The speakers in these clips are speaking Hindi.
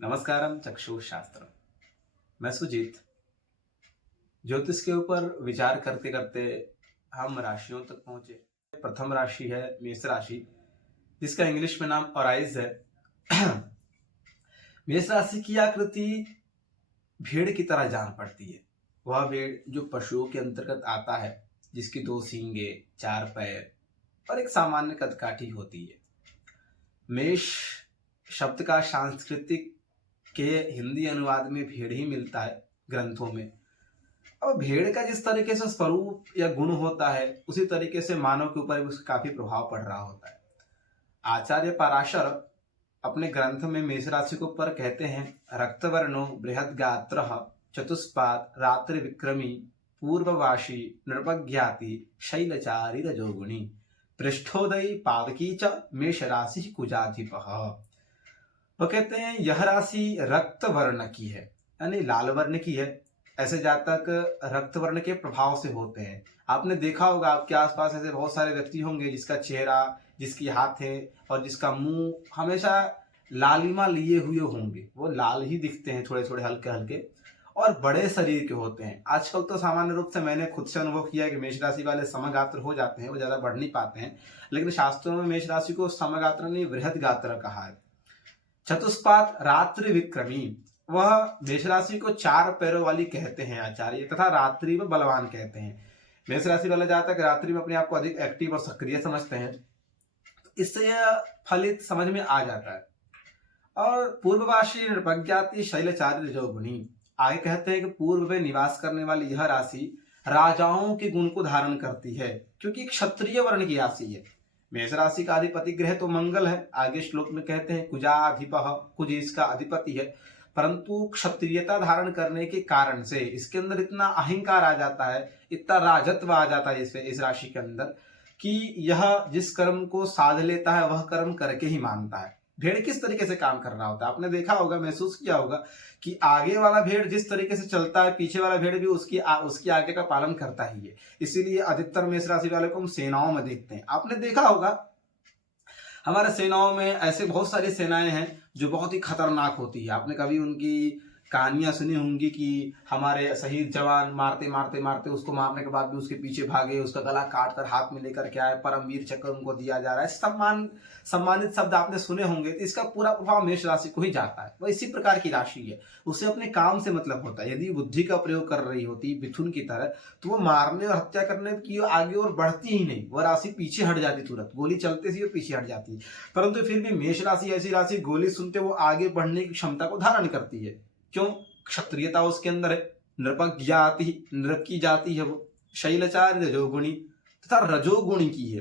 नमस्कारम चक्षुशास्त्रम। मैं सुजीत। ज्योतिष के ऊपर विचार करते करते हम राशियों तक पहुंचे। प्रथम राशि है मेष राशि, जिसका इंग्लिश में नाम ऑराइज है। मेष राशि की आकृति भेड़ की तरह जान पड़ती है। वह भेड़ जो पशुओं के अंतर्गत आता है, जिसकी 2 सींगे, 4 पैर और एक सामान्य कदकाठी होती है। मेष शब्द का सांस्कृतिक के हिंदी अनुवाद में भेड़ ही मिलता है ग्रंथों में। और भेड़ का जिस तरीके से स्वरूप या गुण होता है, उसी तरीके से मानव के ऊपर भी उसका काफी प्रभाव पड़ रहा होता है। आचार्य पराशर अपने ग्रंथ में मेष राशि के ऊपर कहते हैं, रक्तवर्णो बृहद गात्र चतुष्पाद रात्रि विक्रमी पूर्ववाशी नृपज्ञाति शैलचारी रजोगुणी पृष्ठोदयी पावकी च मेष राशि कुजाधिपः। वो कहते हैं यह राशि रक्त वर्ण की है, यानी लाल वर्ण की है। ऐसे जातक रक्त वर्ण के प्रभाव से होते हैं। आपने देखा होगा आपके आसपास ऐसे बहुत सारे व्यक्ति होंगे जिसका चेहरा, जिसकी हाथें और जिसका मुंह हमेशा लालिमा लिए हुए होंगे। वो लाल ही दिखते हैं, थोड़े थोड़े हल्के हल्के, और बड़े शरीर के होते हैं। आजकल तो सामान्य रूप से मैंने खुद से अनुभव किया है कि मेष राशि वाले समगात्र हो जाते हैं, वो ज्यादा बढ़ नहीं पाते हैं। लेकिन शास्त्रों में मेष राशि को समगात्र नहीं बृहद गात्र कहा है। चतुष्पाद रात्रि विक्रमी, वह मेष राशि को 4 पैरों वाली कहते हैं आचार्य, तथा रात्रि में बलवान कहते हैं। मेष राशि वाला जातक रात्रि में अपने आप को अधिक एक्टिव और सक्रिय समझते हैं। इससे यह फलित समझ में आ जाता है। और पूर्ववासी नृपज्ञाति शैलचारी रजोगुणी, आगे कहते हैं कि पूर्व में निवास करने वाली यह राशि राजाओं के गुण को धारण करती है, क्योंकि क्षत्रिय वर्ण की राशि है। मेष राशि का अधिपति ग्रह तो मंगल है। आगे श्लोक में कहते हैं कुजाधिपः, कुज इसका अधिपति है। परंतु क्षत्रियता धारण करने के कारण से इसके अंदर इतना अहंकार आ जाता है, इतना राजत्व आ जाता है इस राशि के अंदर, कि यह जिस कर्म को साध लेता है वह कर्म करके ही मानता है। भेड़ किस तरीके से काम कर रहा होता है आपने देखा होगा, महसूस किया होगा कि आगे वाला भेड़ जिस तरीके से चलता है, पीछे वाला भेड़ भी उसकी आगे का पालन करता ही है। इसीलिए अधिकतर मेष राशि वाले को हम सेनाओं में देखते हैं। आपने देखा होगा हमारे सेनाओं में ऐसे बहुत सारी सेनाएं हैं जो बहुत ही खतरनाक होती है। आपने कभी उनकी कहानियां सुनी होंगी कि हमारे शहीद जवान मारते मारते मारते उसको मारने के बाद भी उसके पीछे भागे, उसका गला काट कर हाथ में लेकर के आए, परमवीर चक्र उनको दिया जा रहा है। सम्मानित शब्द आपने सुने होंगे। तो इसका पूरा प्रभाव मेष राशि को ही जाता है। वह इसी प्रकार की राशि है, उसे अपने काम से मतलब होता है। यदि बुद्धि का प्रयोग कर रही होती मिथुन की तरह, तो वो मारने और हत्या करने की आगे और बढ़ती ही नहीं, वह राशि पीछे हट जाती, तुरंत गोली चलते ही वो पीछे हट जाती। परंतु फिर भी मेष राशि ऐसी राशि, गोली सुनते वो आगे बढ़ने की क्षमता को धारण करती है। क्यों? क्षत्रियता उसके अंदर है। नृपज्ञाति, नृप की जाति है वो। शैलचारी रजोगुणी तथा रजोगुणी की है।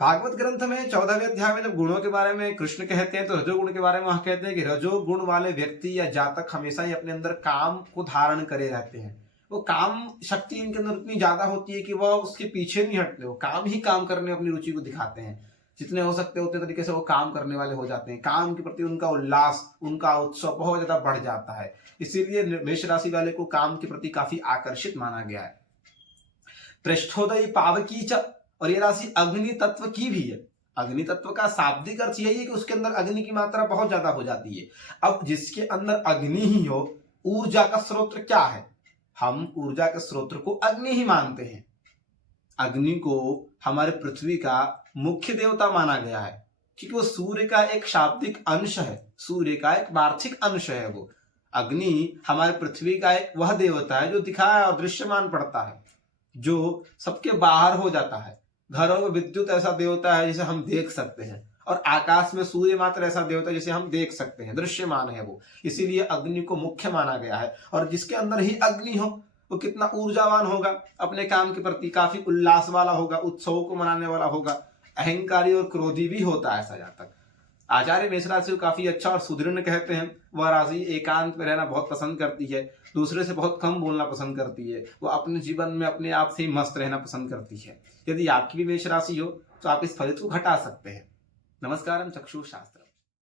भागवत ग्रंथ में 14वें अध्याय में जब गुणों के बारे में कृष्ण कहते हैं, तो रजोगुण के बारे में वहां कहते हैं कि रजोगुण वाले व्यक्ति या जातक हमेशा ही अपने अंदर काम को धारण करे रहते हैं। वो काम शक्ति इनके अंदर इतनी ज्यादा होती है कि वह उसके पीछे नहीं हटते, वो काम ही काम करने अपनी रुचि को दिखाते हैं। जितने हो सकते उतने तरीके से वो काम करने वाले हो जाते हैं। काम के प्रति उनका उल्लास, उनका उत्सव बहुत ज्यादा बढ़ जाता है। इसीलिए मेष राशि वाले को काम के प्रति काफी आकर्षित माना गया है। पृष्ठोदयी पावकी च, और ये राशि अग्नि तत्व की भी है। अग्नि तत्व का शाब्दिक अर्थ यही है कि उसके अंदर अग्नि की मात्रा बहुत ज्यादा हो जाती है। अब जिसके अंदर अग्नि ही हो, ऊर्जा का स्रोत क्या है? हम ऊर्जा के स्रोत को अग्नि ही मानते हैं। अग्नि को हमारे पृथ्वी का मुख्य देवता माना गया है, क्योंकि वो सूर्य का एक शाब्दिक अंश है, सूर्य का एक वार्षिक अंश है। वो अग्नि हमारे पृथ्वी का एक वह देवता है जो दिखाया और दृश्यमान पड़ता है, जो सबके बाहर हो जाता है। घरों में विद्युत ऐसा देवता है जिसे हम देख सकते हैं, और आकाश में सूर्य मात्र ऐसा देवता है जिसे हम देख सकते हैं, दृश्यमान है वो। इसीलिए अग्नि को मुख्य माना गया है। और जिसके अंदर ही अग्नि हो, वो कितना ऊर्जावान होगा, अपने काम के प्रति काफी उल्लास वाला होगा, उत्सवों को मनाने वाला होगा, अहंकारी और क्रोधी भी होता है ऐसा जातक। आचार्य मेष राशि को काफी अच्छा और सुदृढ़ कहते हैं। वह राशि एकांत में रहना बहुत पसंद करती है, दूसरे से बहुत कम बोलना पसंद करती है, वो अपने जीवन में अपने आप से ही मस्त रहना पसंद करती है। यदि आपकी भी मेष राशि हो तो आप इस फलित को घटा सकते हैं। नमस्कारम चक्षुशास्त्र।